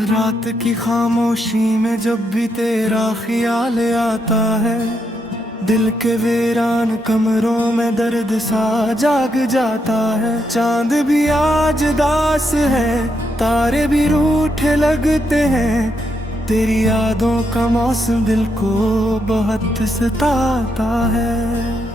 रात की खामोशी में जब भी तेरा ख्याल आता है, दिल के वीरान कमरों में दर्द सा जाग जाता है। चांद भी आज दास है, तारे भी रूठे लगते हैं, तेरी यादों का मौसम दिल को बहुत सताता है।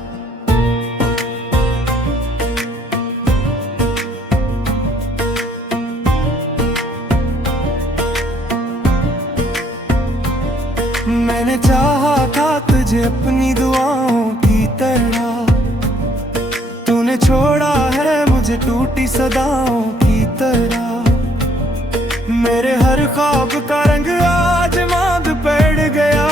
मैंने चाहा था तुझे अपनी दुआओं की तरह, तूने छोड़ा है मुझे टूटी सदाओं की तरह। मेरे हर ख्वाब का रंग आज मांद पड़ गया,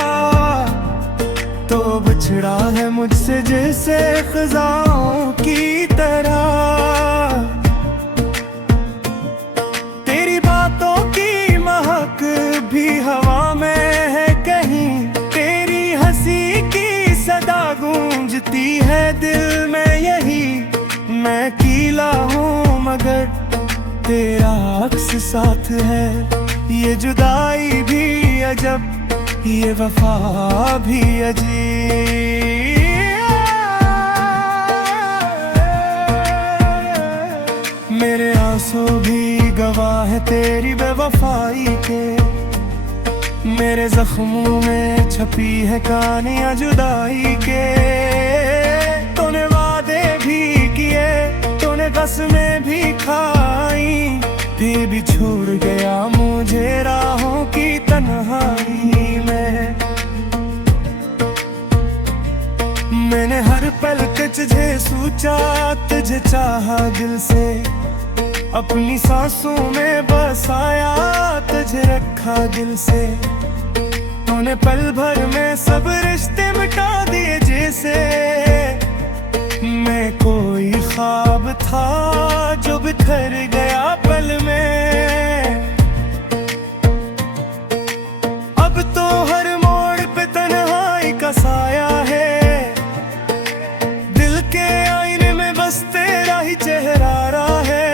तो बिछड़ा है मुझसे जैसे खजाओं की तरह। तेरी बातों की महक भी हवा में है कहीं, तेरी हंसी की सदा गूंजती है दिल में यही। मैं अकेला हूँ मगर तेरा अक्स साथ है, ये जुदाई भी अजब, ये वफा भी अजीब। मेरे आंसू भी गवाह है तेरी बेवफाई के, मेरे जख्मों में छपी है कहानियां जुदाई के। तूने वादे भी किए, तूने कसमें भी खाई, फिर भी छोड़ गया मुझे राहों की तन्हाई में। मैंने हर पल तुझे सोचा, तुझे चाहा दिल से, अपनी सांसों में बसाया, तुझे रखा दिल से। तूने पल भर में सब रिश्ते मिटा दिए जैसे मैं कोई ख्वाब था जो बिखर गया पल में। अब तो हर मोड़ पे तन्हाई का साया है, दिल के आईने में बस तेरा ही चेहरा रहा है।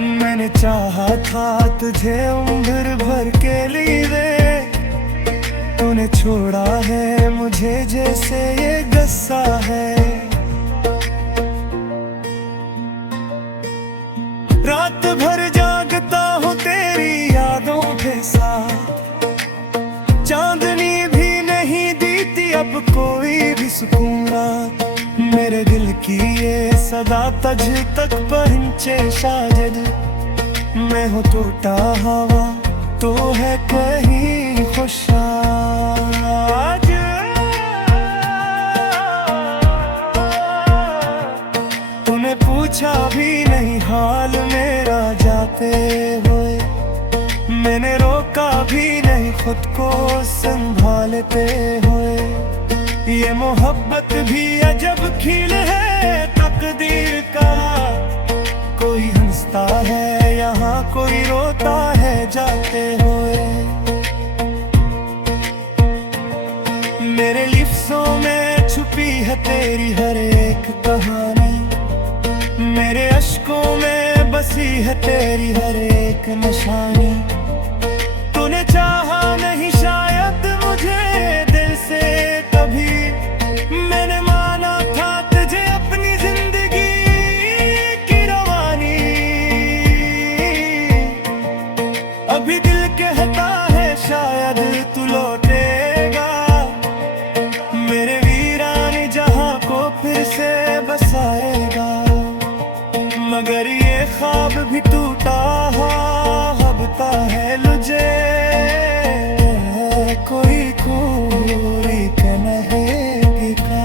मैंने चाहा था तुझे उम्र भर के लिए, तूने छोड़ा है मुझे जैसे ये गुस्सा है। रात भर जागता हूँ तेरी यादों के साथ, चांदनी भी नहीं दीती अब कोई भी सुकून। मेरे दिल की ये सदा तुझ तक पहुंचे शायद, मैं हूँ टूटा हवा तो है कहीं खुशाज। तूने पूछा भी नहीं हाल मेरा जाते हुए, मैंने रोका भी नहीं खुद को संभालते हुए। ये मोहब्बत भी अजब खेल है तकदीर का, कोई हंसता है यहाँ कोई रोता है जाते हुए। मेरे लिफ्ज़ों में छुपी है तेरी हर एक कहानी, मेरे अश्कों में बसी है तेरी हर एक निशानी। तूने चाहा नहीं शायद मुझे दिल से कभी, मैंने माना था तुझे अपनी जिंदगी की रवानी। अभी दिल कहता है शायद तू लौटेगा, मेरे वीरान जहां को फिर से बसाएगा। मगर ये ख्वाब भी टूटा हबता है लुझे, कोई कोरी कन्हैया का।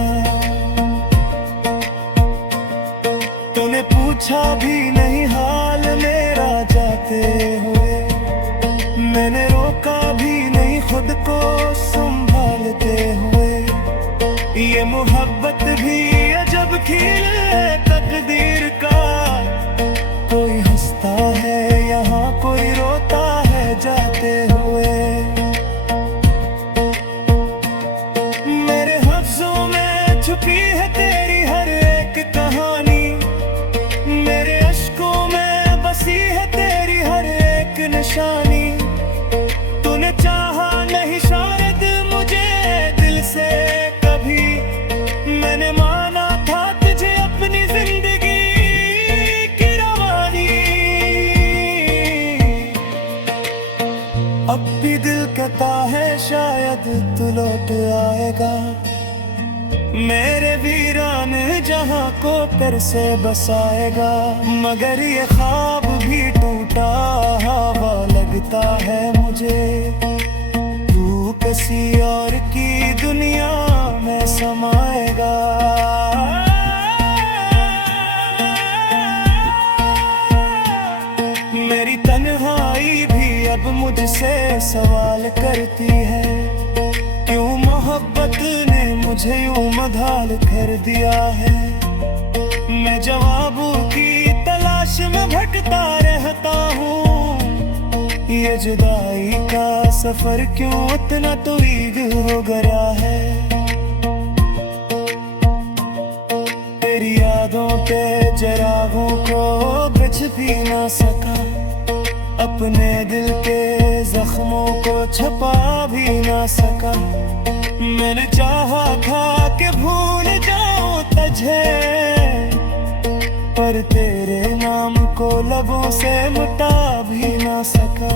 तूने पूछा भी नहीं हाल मेरा जाते हुए, मैंने रोका भी नहीं खुद को संभालते हुए। ये मोहब्बत भी अजब खेल है तकदीर का, कोई हंसता है यहाँ कोई रोता है जाते हुए। मेरे हफ्ज़ों में छुपी है तेरी हर एक कहानी, मेरे अश्कों में बसी है तेरी हर एक निशानी। फिर से बसाएगा। मगर ये ख्वाब भी टूटा हवा लगता है मुझे, तू किसी और की दुनिया में समाएगा। मेरी तन्हाई भी अब मुझसे सवाल करती है, क्यों मोहब्बत ने मुझे यूं मधाल कर दिया है। मैं जवाबों की तलाश में भटकता रहता हूँ, ये जुदाई का सफर क्यों इतना तवील हो गया है। तेरी यादों पे जराहों को बिछ भी ना सका, अपने दिल के जख्मों को छुपा भी ना सका। मैंने चाहा था कि भूल जाऊं तुझे, पर तेरे नाम को लबों से मिटा भी ना सका।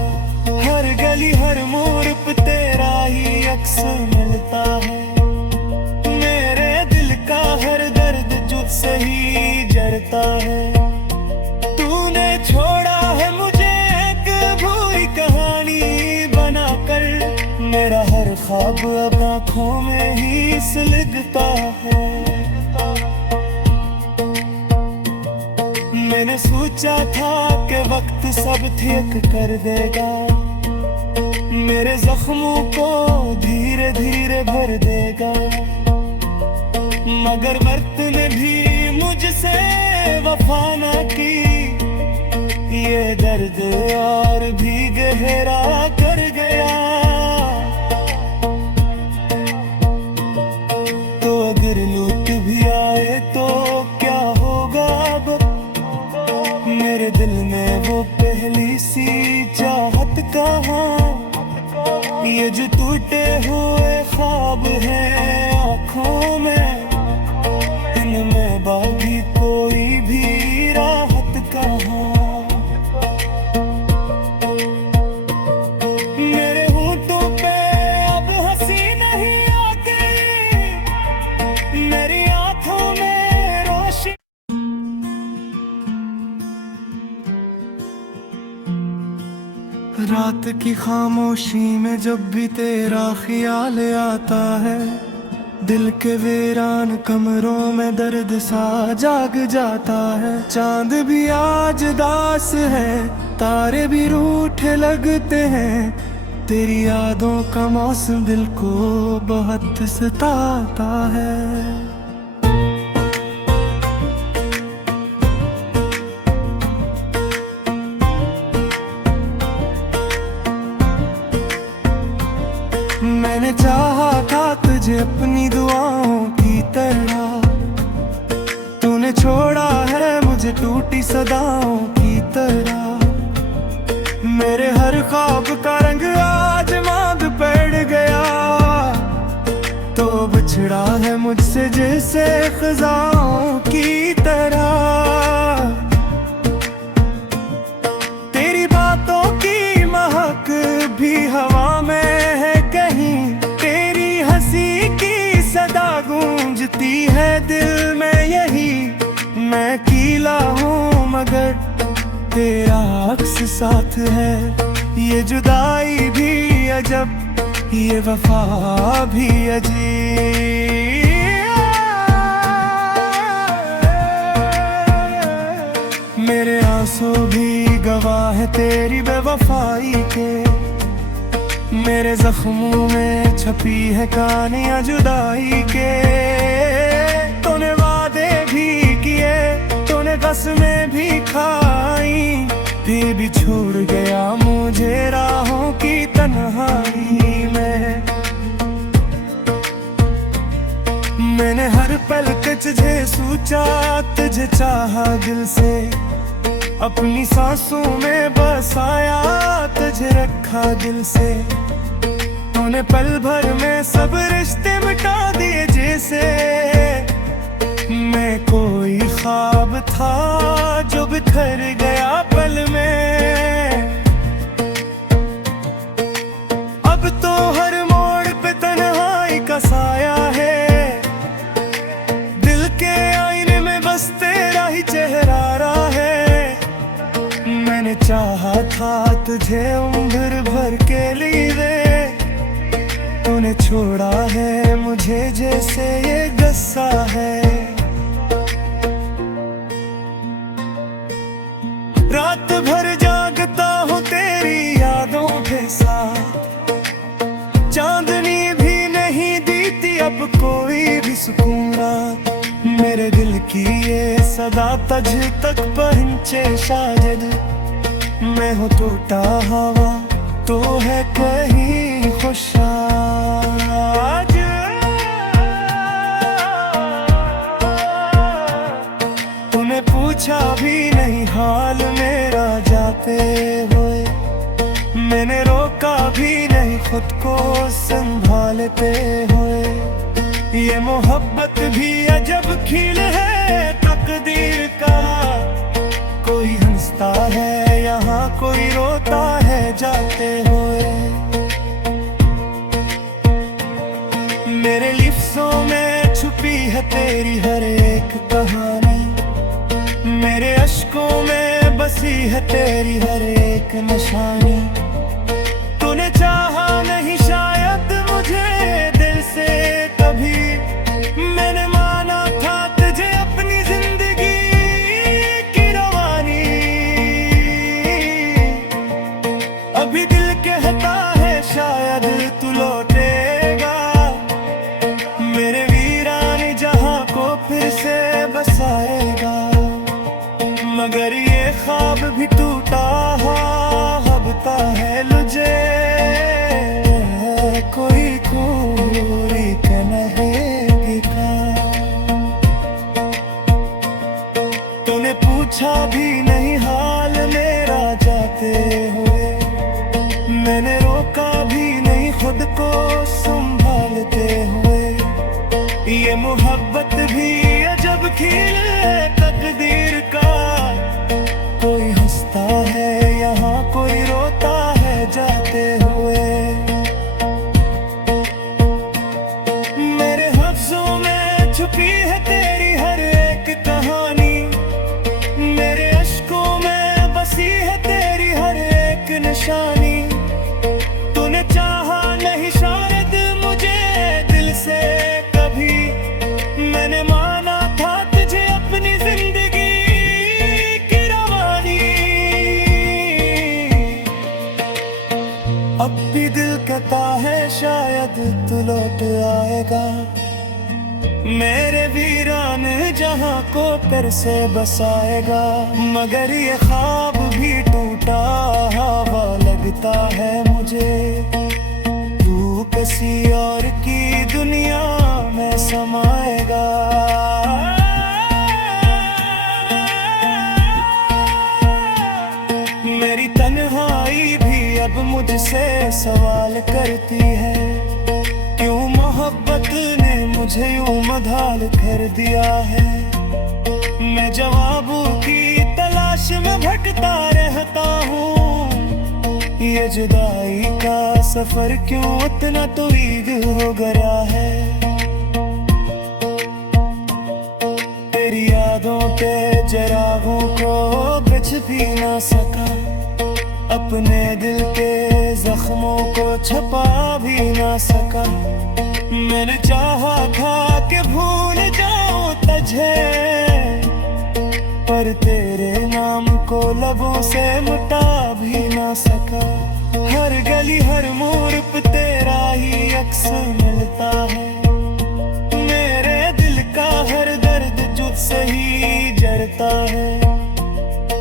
हर गली हर मोड़ पे तेरा ही अक्स मिलता है, मेरे दिल का हर दर्द तुझसे ही जड़ता है। तूने छोड़ा है मुझे एक बुरी कहानी बनाकर, मेरा हर ख्वाब अब आँखों में ही सुलगता है। मैंने सोचा था कि वक्त सब ठीक कर देगा, मेरे जख्मों को धीरे धीरे भर देगा। मगर वक्त ने भी मुझसे वफा न की, ये दर्द और भी गहरा कर गया। तो अगर लूट भी आए तो क्या होगा अब, मेरे दिल में वो पहली सी चाहत कहाँ। ये जो टूटे हुए ख्वाब हैं आँखों में, इनमें बाकी कोई भी राहत कहाँ। मेरे होठों पे अब हंसी नहीं आती, मेरी आँखों में रोशनी। रात की खामोशी में जब भी तेरा ख्याल आता है, दिल के वीरान कमरों में दर्द सा जाग जाता है। चांद भी आज दास है, तारे भी रूठे लगते हैं, तेरी यादों का मौसम दिल को बहुत सताता है। मैंने चाहा था तुझे अपनी दुआओं की तरह, तूने छोड़ा है मुझे टूटी सदाओं की तरह। मेरे हर ख्वाब का रंग आज मांद पड़ गया, तो बिछड़ा है मुझसे जैसे खजाओं की तरह। तेरी बातों की महक भी हवा में है कहीं, तेरी हंसी की सदा गूंजती है दिल में यही। मैं कीला हूँ मगर तेरा अक्स साथ है, ये जुदाई भी अजब, ये वफा भी अजीब। मेरे आंसू भी गवाह है तेरी बेवफाई के, मेरे जख्मों में छपी है कहानियां जुदाई के। तूने वादे भी किए, तूने कसमें भी खाई, फिर भी छोड़ गया मुझे राहों की तन्हाई में। मैंने हर पल तुझे सोचा, तुझे चाहा दिल से, अपनी सांसों में बसाया, तुझे रखा दिल से। तूने पल भर में सब रिश्ते मिटा दिए जैसे, मैं कोई ख्वाब था जो बिखर गया पल में। अब तो हर मोड़ पे तन्हाई का साया है, दिल के आईने में बस तूने चाहा था तुझे उम्र भर के लिए, तूने छोड़ा है मुझे जैसे ये गस्सा है। रात भर जागता हूँ तेरी यादों के साथ, चांदनी भी नहीं दीती अब कोई भी सुकून रात। मेरे दिल की ये सदा तज तक पहुंचे शायद, मैं हूँ टूटा हवा तो है कहीं खुशाज। तूने पूछा भी नहीं हाल मेरा जाते हुए, मैंने रोका भी नहीं खुद को संभालते हुए। ये मोहब्बत भी अजब खेल है तकदीर का, कोई हंसता है यहाँ कोई रोता है जाते हुए। मेरे लिफ्ज़ों में छुपी है तेरी हर एक कहानी, मेरे अश्कों में बसी है तेरी हर एक निशानी। तूने चाहा नहीं शायद मुझे दिल से कभी, मैंने माना था तुझे अपनी जिंदगी की रवानी। अभी दिल कहता है शायद तू लौटेगा, मेरे वीरान जहां को फिर से बसाएगा। मगर ये ख्वाब भी टूटा हबता है लुझे, कोई कोरी कन्हैया का। तूने पूछा भी नहीं हाल मेरा जाते हुए, मैंने रोका भी नहीं खुद को संभालते हुए। ये मोहब्बत भी अजब खेल है तकदीर का, कोई हंसता है यहाँ कोई रोता है जाते हुए। मेरे लफ्ज़ों में छुपी है तेरी हर एक कहानी, मेरे अश्कों में बसी है तेरी हर एक निशानी। तूने चाहा नहीं शायद मुझे दिल से कभी, मैंने माना था तुझे अपनी जिंदगी की रवानी। अब भी दिल कहता है शायद तू लौट आएगा, मेरे वीरान जहां को फिर से बसाएगा। मगर ये ख्वाब भी टूटा हवा लगता है मुझे, तू किसी और की दुनिया में समाएगा। मेरी तन्हाई भी अब मुझसे सवाल करती है, क्यों मोहब्बत ने मुझे यूं मधाल कर दिया है। मैं जवाबों की तलाश में भटकता रहता हूँ, ये जुदाई का सफर क्यों इतना तवील हो गया है। तेरी यादों के जराहों को बच भी ना सका, अपने दिल के जख्मों को छपा भी ना सका। मैंने चाहा था कि भूल जाऊं तुझे, पर तेरे नाम को लबों से मिटा भी ना सका। हर गली हर मोड़ पे तेरा ही अक्स मिलता है, मेरे दिल का हर दर्द तुझसे ही जड़ता है।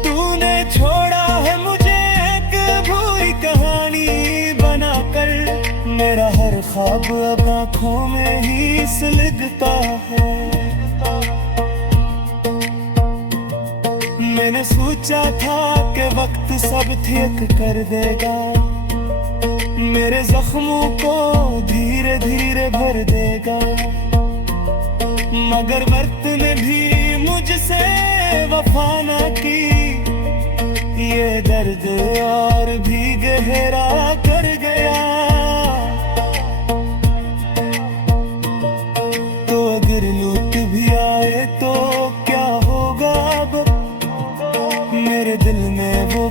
तूने छोड़ा है मुझे एक बुरी कहानी बनाकर, मेरा हर ख्वाब अब आँखों में ही सुलगता है। मैंने सोचा था कि वक्त सब ठीक कर देगा, मेरे जख्मों को धीरे धीरे भर देगा। मगर वक्त ने भी मुझसे वफा न की, ये दर्द और भी गहरा कर गया। तो अगर लूट भी आए तो क्या होगा अब, मेरे दिल में वो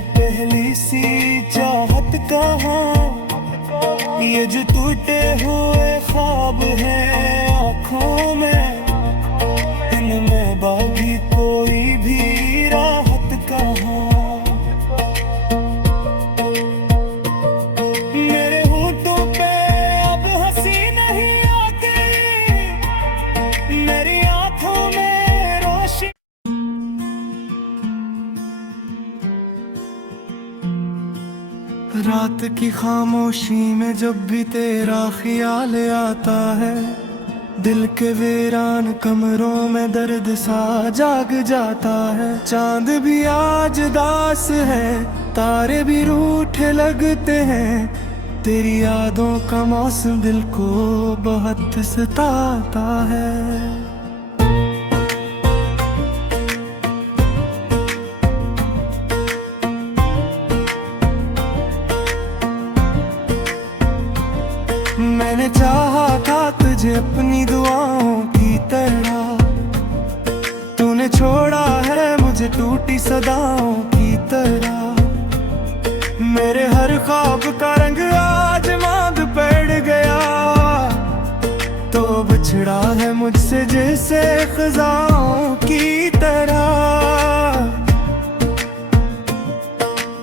ये जो टूटे हुए ख्वाब हैं आँखों में, इनमें बाकी कोई भी राहत कहाँ। मेरे होठों पे अब हंसी नहीं आती, मेरी आँखों में रोशनी। रात की खामोशी में जब भी तेरा ख्याल आता है, दिल के वीरान कमरों में दर्द सा जाग जाता है। चांद भी आज दास है, तारे भी रूठे लगते हैं, तेरी यादों का मौसम दिल को बहुत सताता है। मैंने चाहा था तुझे अपनी दुआओं की तरह, तूने छोड़ा है मुझे टूटी सदाओं की तरह। मेरे हर ख्वाब का रंग आज मांग पड़ गया, तो बिछड़ा है मुझसे जैसे खजाओं की तरह।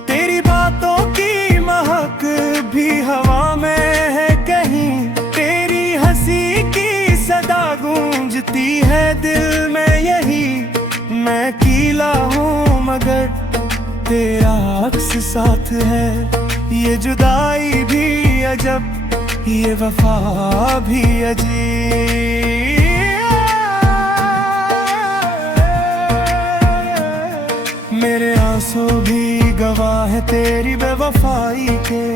तेरी बातों की महक भी हवा में है कहीं, तेरी हंसी की सदा गूंजती है दिल में यही। मैं कीला हूँ मगर तेरा अक्स साथ है, ये जुदाई भी अजब, ये वफा भी अजीब। मेरे आंसू भी गवाह है तेरी बेवफाई के,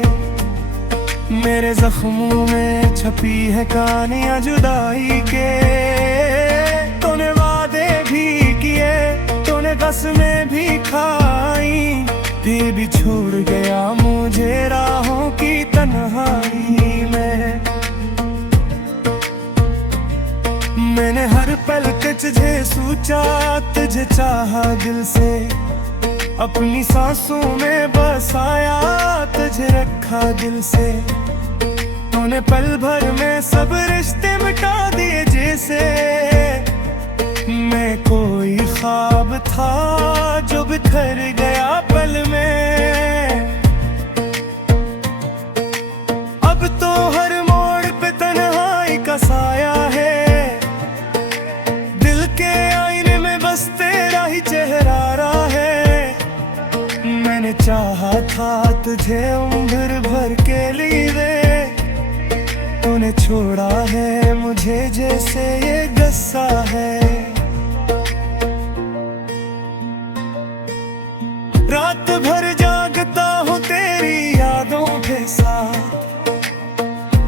मेरे जख्मों में छपी है कहानियां जुदाई के। तूने वादे भी किए, तूने कसमें भी खाई, फिर भी छोड़ गया मुझे राहों की तन्हाई में। मैंने हर पल तुझे सोचा, तुझे चाहा दिल से, अपनी सांसों में बसाया, तुझे रखा दिल से। तूने पल भर में सब रिश्ते मिटा दिए जैसे, मैं कोई ख्वाब था जो बिखर गया पल में। अब तो हर मोड़ पे तन्हाई का साया है, दिल के आईने में बस तेरा ही चेहरा रहा है। मैंने चाहा था तुझे उम्र भर के लिए, तूने छोड़ा है मुझे जैसे ये गुस्सा है। रात भर जागता हूँ तेरी यादों के साथ,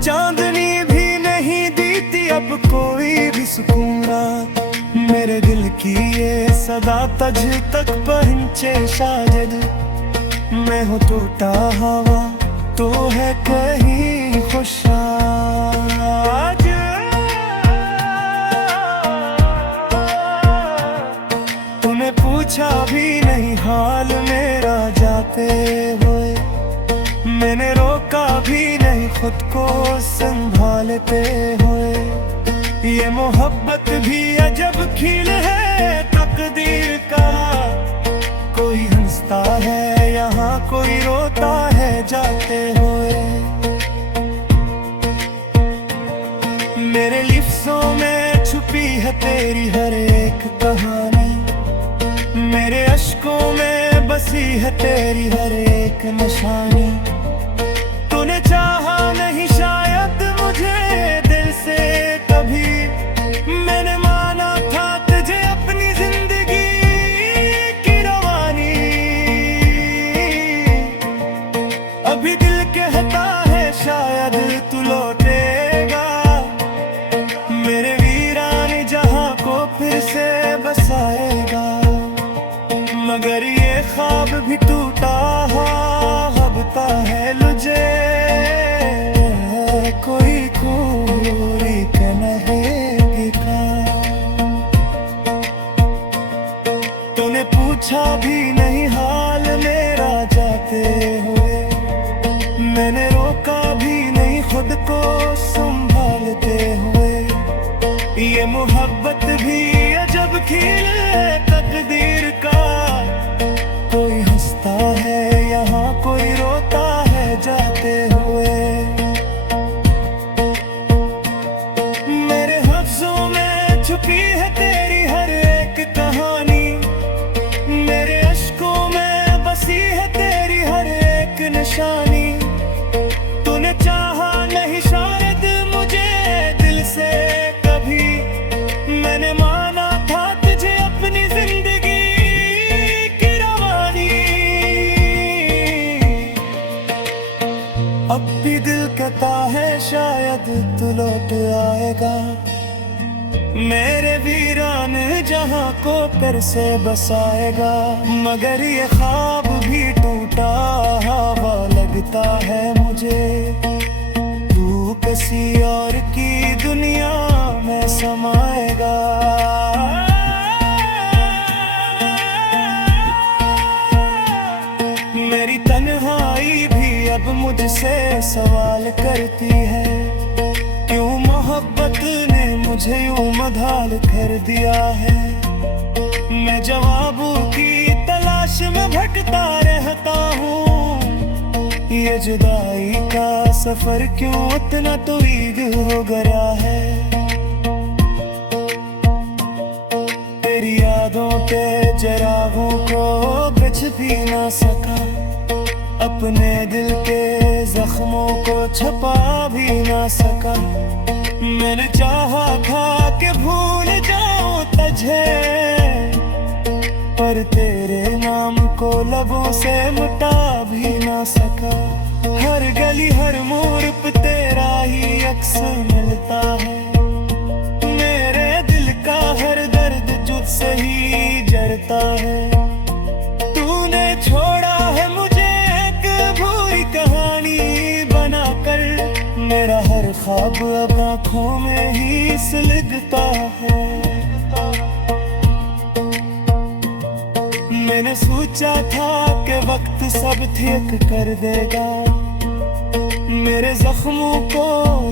चांदनी भी नहीं दीती अब कोई भी सुकून रात। मेरे दिल की ये सदा तज तक पहुंचे शायद, मैं हूँ टूटा हवा तो है कहीं खुशाज। तूने पूछा भी नहीं हाल मेरा जाते हुए, मैंने रोका भी नहीं खुद को संभालते हुए। ये मोहब्बत भी अजब खेल है तकदीर का, कोई हंसता है यहाँ कोई रोता है जाते हुए। मेरे लिफ्ज़ों में छुपी है तेरी हर एक कहानी, मेरे अश्कों में बसी है तेरी हर एक निशानी। तूने चाहा नहीं शायद मुझे दिल से कभी, मैंने माना था तुझे अपनी जिंदगी की रवानी। अभी दिल कहता है शायद तू लौटेगा, मेरे वीरान जहां को फिर से बसाएगा। मगर ये ख्वाब भी टूटा हबता है लुझे, कोई कोरी कन्हेगी का। तूने पूछा भी नहीं हाल मेरा जाते हुए, मैंने रोका भी नहीं खुद ये मोहब्बत भी अजब खेल है तकदीर का। कोई हंसता है यहाँ, कोई रोता है जाते हुए। मेरे हफ्ज़ों में छुपी है तेरी हर एक कहानी, मेरे अश्कों में बसी है तेरी हर एक निशानी। तूने चाहा नहीं शायद मुझे दिल से कभी, मैंने माना था तुझे अपनी जिंदगी की रवानी। अब भी दिल कहता है शायद तू लौट आएगा, मेरे वीरान जहां को फिर से बसाएगा। मगर ये ख्वाब भी टूटा हवा लगता है मुझे, तू किसी और की दुनिया में समाएगा। मेरी तन्हाई भी अब मुझसे सवाल करती है, क्यों मोहब्बत ने मुझे यूं मधाल कर दिया है। मैं जवाबों की तलाश में भटकता रहता हूँ, ये जुदाई का सफर क्यों इतना तवील हो गया है। तेरी यादों के जराहों को बच भी ना सका, अपने दिल के जख्मों को छुपा भी ना सका। मैंने चाहा था कि भूल जाऊं तुझे, पर तेरे नाम को लबों से मिटा भी ना सका। हर गली हर मोड़ पे तेरा ही अक्स मिलता है, मेरे दिल का हर दर्द तुझसे ही जड़ता है। तूने छोड़ा है मुझे एक बुरी कहानी बनाकर, मेरा हर ख्वाब अब आँखों में ही सुलगता है। मैंने सोचा था कि वक्त सब ठीक कर देगा, मेरे जख्मों को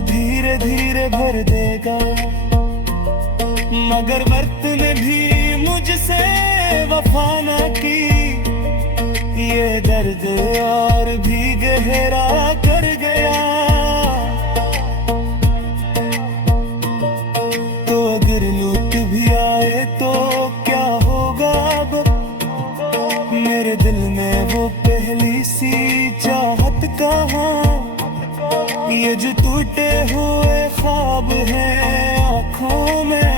धीरे धीरे भर देगा। मगर वक्त ने भी मुझसे वफा न की, ये दर्द और भी गहरा कर गया। तो अगर लूट भी आए तो क्या होगा अब, मेरे दिल में वो पहली सी चाहत कहाँ। ये जो टूटे हुए ख्वाब हैं आँखों में,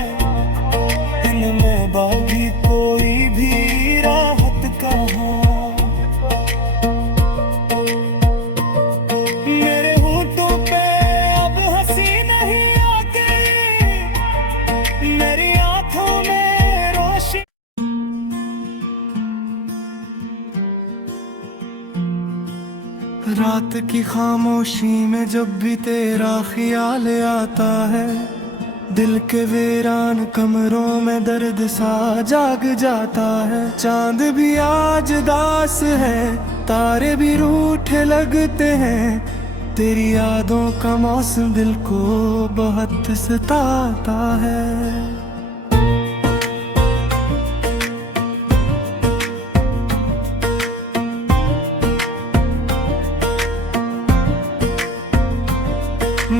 इनमें बाकी कोई भी राहत कहाँ। मेरे होठों पे अब हंसी नहीं आती, मेरी आँखों में रोशनी। रात की खामोशी में जब भी तेरा ख्याल आता है, दिल के वीरान कमरों में दर्द सा जाग जाता है। चांद भी आज दास है, तारे भी रूठे लगते हैं, तेरी यादों का मौसम दिल को बहुत सताता है।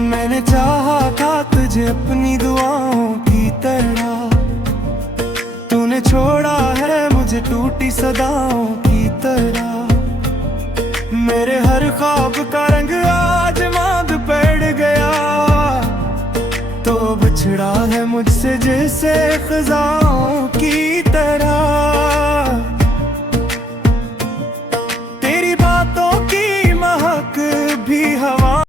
मैंने चाहा था तुझे अपनी दुआओं की तरह, तूने छोड़ा है मुझे टूटी सदाओं की तरह। मेरे हर ख्वाब का रंग आज मांद पड़ गया, तो बिछड़ा है मुझसे जैसे खज़ाओं की तरह।